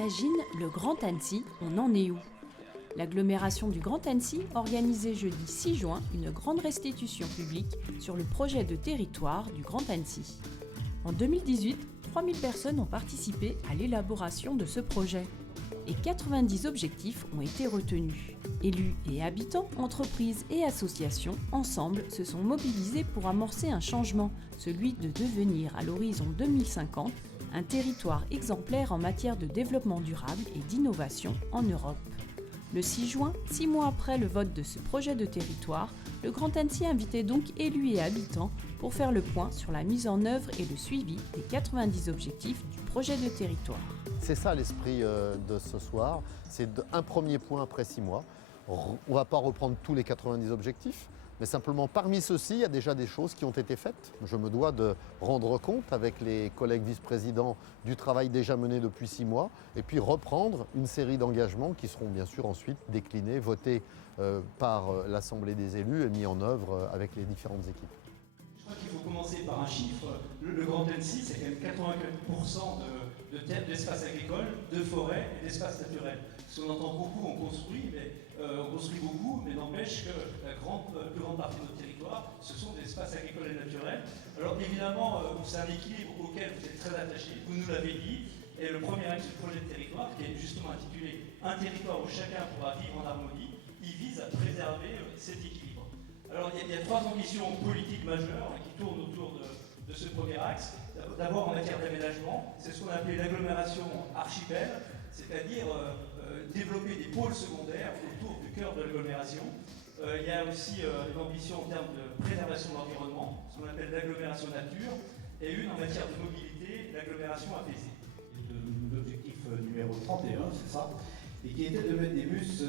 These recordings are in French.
Imagine le Grand Annecy, on en est où? L'agglomération du Grand Annecy organisait jeudi 6 juin une grande restitution publique sur le projet de territoire du Grand Annecy. En 2018, 3000 personnes ont participé à l'élaboration de ce projet et 90 objectifs ont été retenus. Élus et habitants, entreprises et associations, ensemble, se sont mobilisés pour amorcer un changement, celui de devenir à l'horizon 2050 un territoire exemplaire en matière de développement durable et d'innovation en Europe. Le 6 juin, 6 mois après le vote de ce projet de territoire, le Grand Annecy invitait donc élus et habitants pour faire le point sur la mise en œuvre et le suivi des 90 objectifs du projet de territoire. C'est ça l'esprit de ce soir, c'est un premier point après 6 mois. On ne va pas reprendre tous les 90 objectifs, mais simplement parmi ceux-ci, il y a déjà des choses qui ont été faites. Je me dois de rendre compte avec les collègues vice-présidents du travail déjà mené depuis 6 mois et puis reprendre une série d'engagements qui seront bien sûr ensuite déclinés, votés par l'Assemblée des élus et mis en œuvre avec les différentes équipes. Je crois qu'il faut commencer par un chiffre. Le Grand Annecy, c'est quand même 84% de terres, d'espaces agricoles, de forêts et d'espaces naturels. Parce qu'on entend beaucoup, on construit beaucoup, mais n'empêche que la plus grande partie de notre territoire, ce sont des espaces agricoles et naturels. Alors évidemment, c'est un équilibre auquel vous êtes très attachés, vous nous l'avez dit, et le premier axe du projet de territoire, qui est justement intitulé « Un territoire où chacun pourra vivre en harmonie », il vise à préserver cet équilibre. Alors il y a 3 ambitions politiques majeures qui tournent autour de ce premier axe. D'abord en matière d'aménagement, c'est ce qu'on a appelé l'agglomération archipel, c'est-à-dire développer des pôles secondaires autour du cœur de l'agglomération. Il y a aussi une ambition en termes de préservation de l'environnement, ce qu'on appelle l'agglomération nature, et une en matière de mobilité, l'agglomération apaisée. L'objectif numéro 31, c'est ça, et qui était de mettre des bus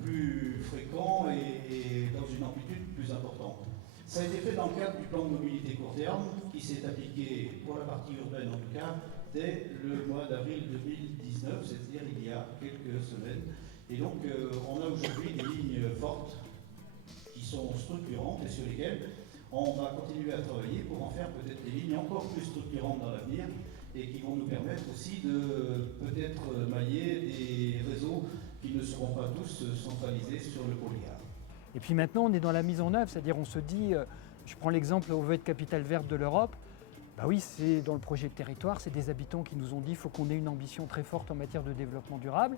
plus fréquents et dans une amplitude plus importante. Ça a été fait dans le cadre du plan de mobilité court terme, qui s'est appliqué pour la partie urbaine en tout cas, dès le mois d'avril 2019, c'est-à-dire il y a quelques semaines. Et donc on a aujourd'hui des lignes fortes qui sont structurantes et sur lesquelles on va continuer à travailler pour en faire peut-être des lignes encore plus structurantes dans l'avenir et qui vont nous permettre aussi de peut-être mailler des réseaux qui ne seront pas tous centralisés sur le pôle gare. Et puis maintenant, on est dans la mise en œuvre, c'est-à-dire on se dit, je prends l'exemple, on veut être capitale verte de l'Europe. Bah oui, c'est dans le projet de territoire, c'est des habitants qui nous ont dit qu'il faut qu'on ait une ambition très forte en matière de développement durable.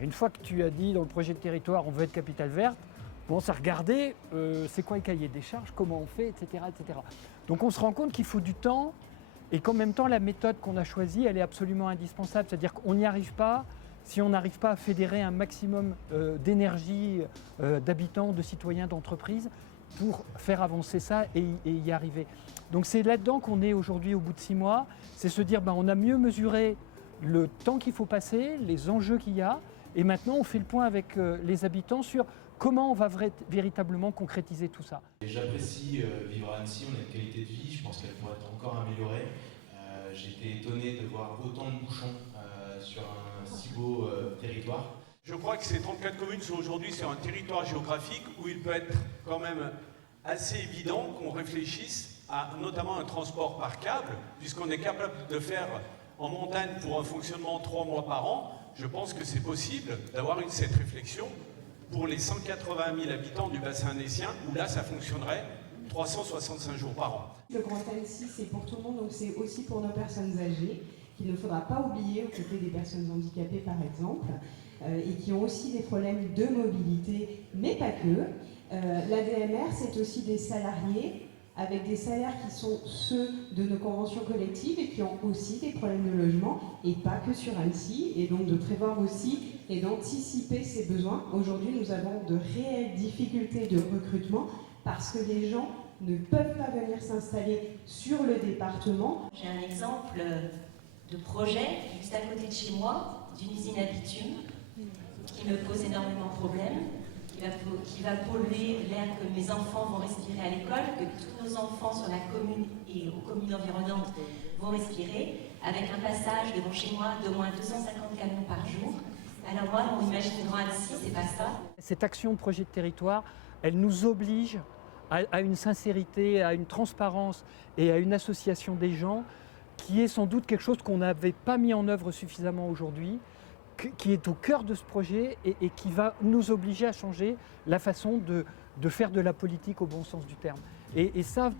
Une fois que tu as dit dans le projet de territoire, on veut être capitale verte, on s'est regardé, c'est quoi le cahier des charges, comment on fait, etc., etc. Donc on se rend compte qu'il faut du temps et qu'en même temps, la méthode qu'on a choisie, elle est absolument indispensable. C'est-à-dire qu'on n'y arrive pas si on n'arrive pas à fédérer un maximum d'énergie, d'habitants, de citoyens, d'entreprises pour faire avancer ça et y arriver. Donc c'est là-dedans qu'on est aujourd'hui au bout de 6 mois, c'est se dire on a mieux mesuré le temps qu'il faut passer, les enjeux qu'il y a, et maintenant on fait le point avec les habitants sur comment on va véritablement concrétiser tout ça. J'apprécie vivre à Annecy, on a une qualité de vie, je pense qu'elle pourrait être encore améliorée. J'ai été étonné de voir autant de bouchons sur un si beau territoire. Je crois que ces 34 communes sont aujourd'hui sur un territoire géographique où il peut être quand même assez évident qu'on réfléchisse à notamment un transport par câble, puisqu'on est capable de faire en montagne pour un fonctionnement 3 mois par an. Je pense que c'est possible d'avoir cette réflexion pour les 180 000 habitants du bassin annécien, où là ça fonctionnerait 365 jours par an. Le Grand Annecy, c'est pour tout le monde, donc c'est aussi pour nos personnes âgées, qu'il ne faudra pas oublier aux côtés des personnes handicapées par exemple, et qui ont aussi des problèmes de mobilité, mais pas que. L'ADMR, c'est aussi des salariés avec des salaires qui sont ceux de nos conventions collectives et qui ont aussi des problèmes de logement, et pas que sur Annecy, et donc de prévoir aussi et d'anticiper ces besoins. Aujourd'hui, nous avons de réelles difficultés de recrutement parce que les gens ne peuvent pas venir s'installer sur le département. J'ai un exemple de projet juste à côté de chez moi, d'une usine à bitume, qui me pose énormément de problèmes, qui va polluer l'air que mes enfants vont respirer à l'école, que tous nos enfants sur la commune et aux communes environnantes vont respirer, avec un passage devant chez moi d'au moins 250 camions par jour. Alors moi, mon imaginaire Annecy, c'est pas ça. Cette action de projet de territoire, elle nous oblige à une sincérité, à une transparence et à une association des gens qui est sans doute quelque chose qu'on n'avait pas mis en œuvre suffisamment aujourd'hui, qui est au cœur de ce projet et qui va nous obliger à changer la façon de faire de la politique au bon sens du terme. Et ça,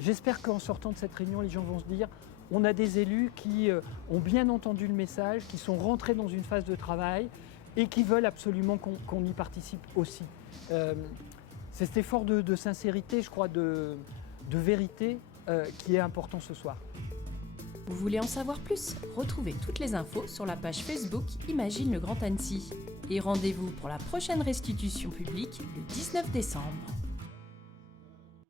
j'espère qu'en sortant de cette réunion, les gens vont se dire on a des élus qui ont bien entendu le message, qui sont rentrés dans une phase de travail et qui veulent absolument qu'on y participe aussi. C'est cet effort de sincérité, je crois, de vérité qui est important ce soir. Vous voulez en savoir plus? Retrouvez toutes les infos sur la page Facebook Imagine le Grand Annecy. Et rendez-vous pour la prochaine restitution publique le 19 décembre.